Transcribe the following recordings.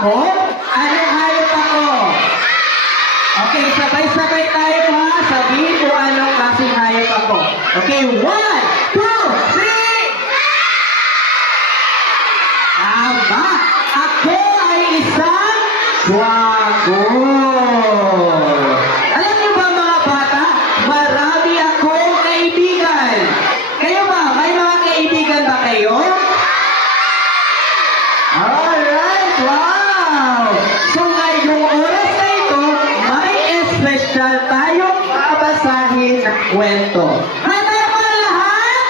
ako? Anong hayop ako? Okay, sabay-sabay tayo ha. Sabihin ko anong klaseng hayop ako. Okay, 1, 2, 3! Tama! Ako ay isang dragon! Alam niyo ba mga bata, marami akong kaibigan. Kayo ba? May mga kaibigan ba kayo? Alright, wow! So ngayong oras na ito, may espesyal tayong babasahin na kwento. Handa ba lahat?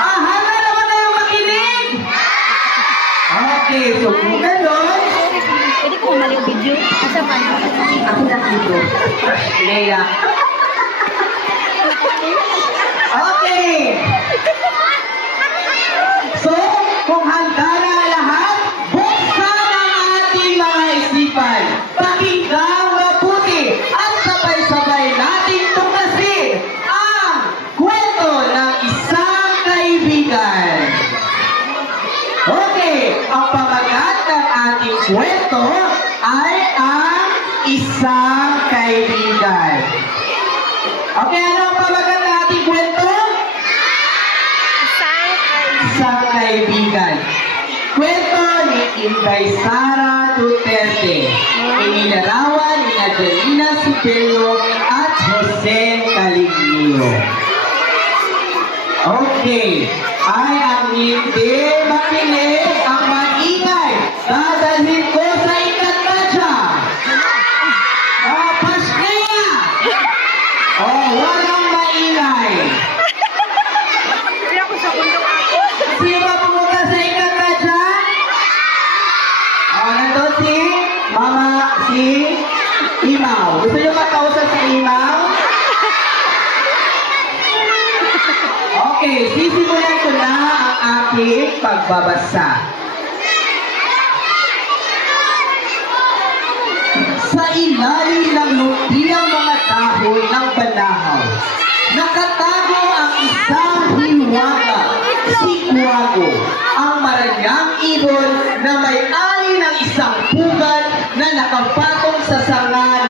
Handa naman tayo makinig? Okay, so kung gano'n, Pwede ko mali video. Asa man? ako na dito. Leia. Okay. So, kung handa na lahat, buksan ang ating mga isipan. Pakinggan mabuti at sabay-sabay nating tuklasin ang kwento ng isang kaibigan. Okay, ang pamagat ng ating kwento ay ang isang kaibigan. Okay, ano ang pamagat ng ating kwento? Isang kaibigan. Kwento ni Inday Sara Duterte. Inilarawan ni Adelina Sipelo at Jose Caligno. Okay. Ay ang hindi makinig ang maingay. Dadalhin ko sa ikatadya. Paskaya! Walang maingay. Kaya ko sa bundok ako. Sino ba pumunta sa ikatadya? Nandun si Imaw. Gusto niyo makausap si Imaw? Okay, sisimulan ko na ang aking pagbabasa. Sa ilalim ng lumpiang mga kahoy ng banahaw, nakatago ang isang hiwaga, si Kuwago, ang maranyang ibon na may-ari ng isang pugad na nakapal